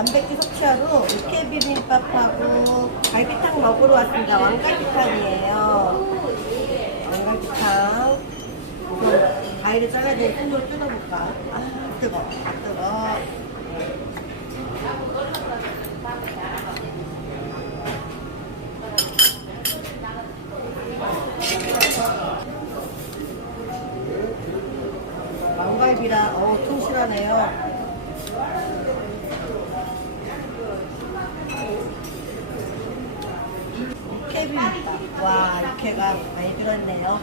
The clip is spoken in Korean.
단백질 섭취하러 육회 비빔밥하고 갈비탕 먹으러 왔습니다. 왕갈비탕이에요. 왕갈비탕. 그럼 과일을 잘라야 돼. 손으로 뜯어볼까? 아, 뜨거. 아, 뜨거. 왕갈비라, 튼실하네요. 육회비빔밥. 와, 육회가 많이 들었네요.